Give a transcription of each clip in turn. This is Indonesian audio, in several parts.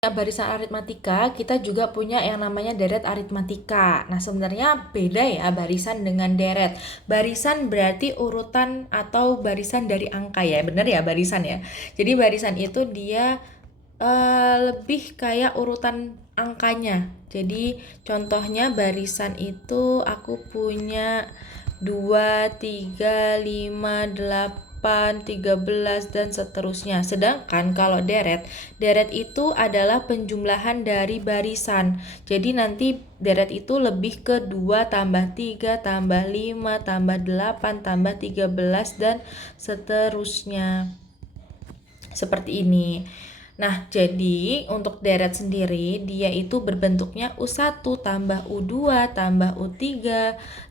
Barisan aritmatika, kita juga punya yang namanya deret aritmatika. Nah, sebenarnya beda ya barisan dengan deret. Barisan berarti urutan atau barisan dari angka ya, bener ya barisan ya. Jadi barisan itu dia lebih kayak urutan angkanya. Jadi contohnya barisan itu aku punya 2, 3, 5, 8, 13 dan seterusnya. Sedangkan kalau deret itu adalah penjumlahan dari barisan. Jadi nanti deret itu lebih ke 2 tambah 3 tambah 5 tambah 8 tambah 13 dan seterusnya. Seperti ini. Nah, jadi untuk deret sendiri dia itu berbentuknya U1 tambah U2 tambah U3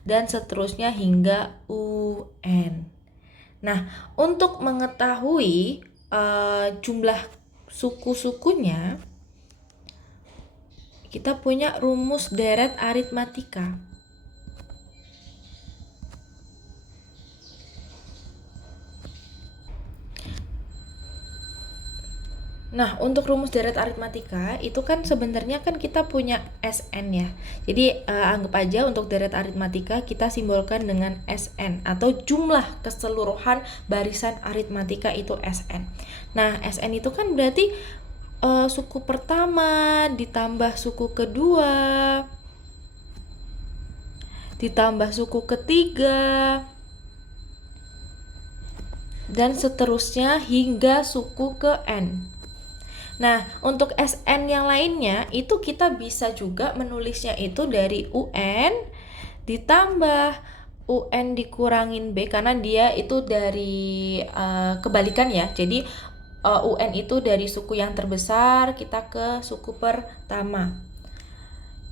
dan seterusnya hingga UN. Nah, untuk mengetahui jumlah suku-sukunya, kita punya rumus deret aritmatika. Nah, untuk rumus deret aritmatika itu kan sebenarnya kan kita punya SN ya. Jadi anggap aja untuk deret aritmatika kita simbolkan dengan SN atau jumlah keseluruhan barisan aritmatika itu SN. Nah, SN itu kan berarti suku pertama ditambah suku kedua ditambah suku ketiga dan seterusnya hingga suku ke N. Nah, untuk SN yang lainnya itu kita bisa juga menulisnya itu dari UN ditambah UN dikurangin B karena dia itu dari kebalikan ya. Jadi UN itu dari suku yang terbesar kita ke suku pertama.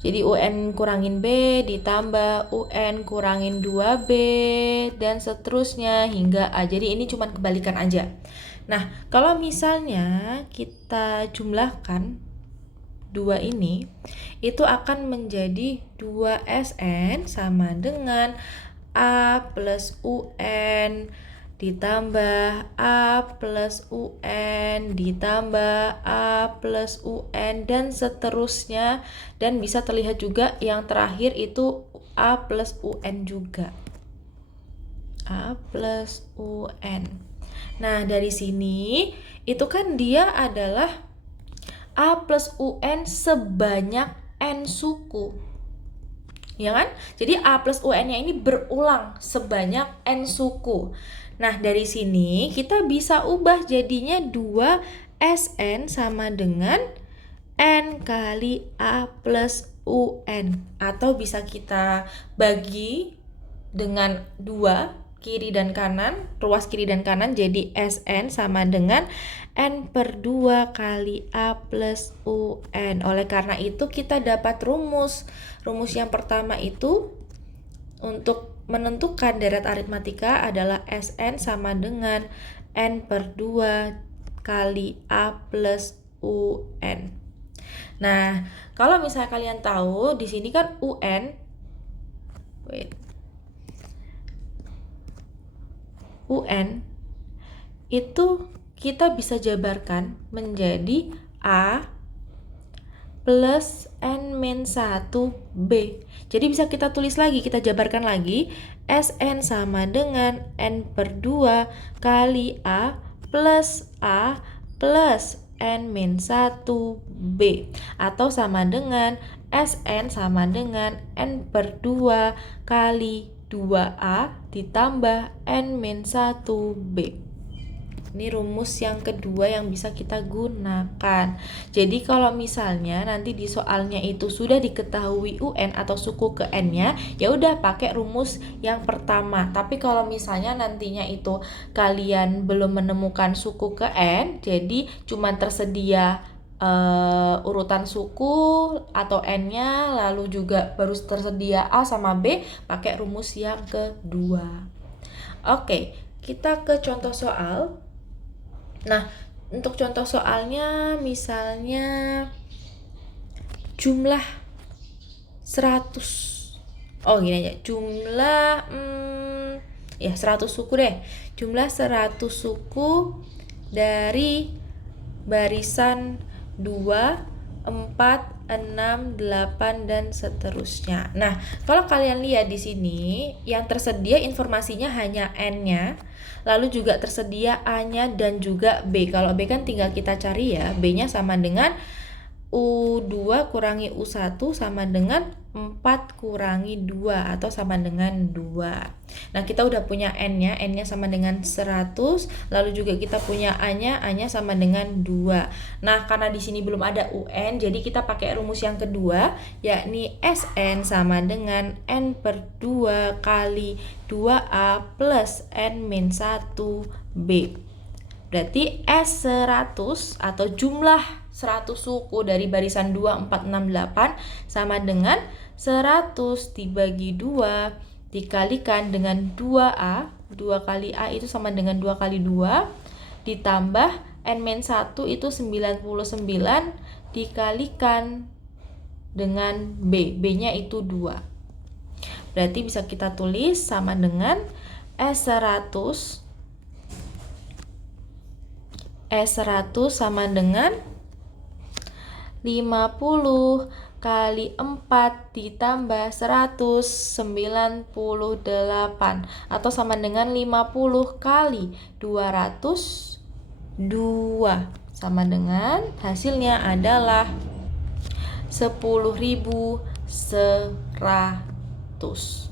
Jadi UN kurangin B ditambah UN kurangin 2B dan seterusnya hingga A. Jadi ini cuma kebalikan aja. Nah, kalau misalnya kita jumlahkan dua ini, itu akan menjadi 2SN sama dengan A plus UN ditambah A plus UN ditambah A plus UN dan seterusnya, dan bisa terlihat juga yang terakhir itu A plus UN juga. A plus UN. Nah, dari sini itu kan dia adalah A plus UN sebanyak N suku. Ya kan? Jadi A plus UN-nya ini berulang sebanyak N suku. Nah, dari sini kita bisa ubah jadinya 2SN sama dengan N kali A plus UN. Atau bisa kita bagi dengan 2 kiri dan kanan, ruas kiri dan kanan, jadi SN sama dengan N per 2 kali A plus UN. Oleh karena itu kita dapat rumus yang pertama itu untuk menentukan deret aritmatika adalah SN sama dengan N per 2 kali A plus UN. Nah, kalau misalnya kalian tahu di sini kan UN itu kita bisa jabarkan menjadi A plus N-1B. Jadi bisa kita tulis lagi, kita jabarkan lagi, SN sama dengan N per 2 kali A plus N-1B. Atau sama dengan SN sama dengan N per 2 kali 2A ditambah N-1B. Ini rumus yang kedua yang bisa kita gunakan. Jadi kalau misalnya nanti di soalnya itu sudah diketahui UN atau suku ke N-nya, ya udah pakai rumus yang pertama. Tapi kalau misalnya nantinya itu kalian belum menemukan suku ke N, jadi cuma tersedia urutan suku atau N-nya, lalu juga baru tersedia A sama B, pakai rumus yang kedua. Oke, kita ke contoh soal. Nah, untuk contoh soalnya misalnya jumlah 100. Oh, gini aja. Jumlah 100 suku deh. Jumlah 100 suku dari barisan 2, 4, 6, 8, dan seterusnya. Nah, kalau kalian lihat di sini, yang tersedia informasinya hanya N-nya, lalu juga tersedia A-nya dan juga B. Kalau B kan tinggal kita cari ya, B-nya sama dengan U2 kurangi U1 sama dengan 4 kurangi 2 atau sama dengan 2. Nah, kita udah punya N-nya, N-nya sama dengan 100, lalu juga kita punya A-nya, A-nya sama dengan 2. Nah, karena di sini belum ada UN, jadi kita pakai rumus yang kedua, yakni SN sama dengan N per 2 kali 2A plus N-1B. Berarti S100 atau jumlah 100 suku dari barisan 2, 4, 6, 8 sama dengan 100 dibagi 2 dikalikan dengan 2A. 2 kali A itu sama dengan 2 kali 2 ditambah N-1 itu 99 dikalikan dengan B. B-nya itu 2. Berarti bisa kita tulis sama dengan S100 sama dengan 50 kali 4 ditambah 198 atau sama dengan 50 kali 202 sama dengan hasilnya adalah 10.100.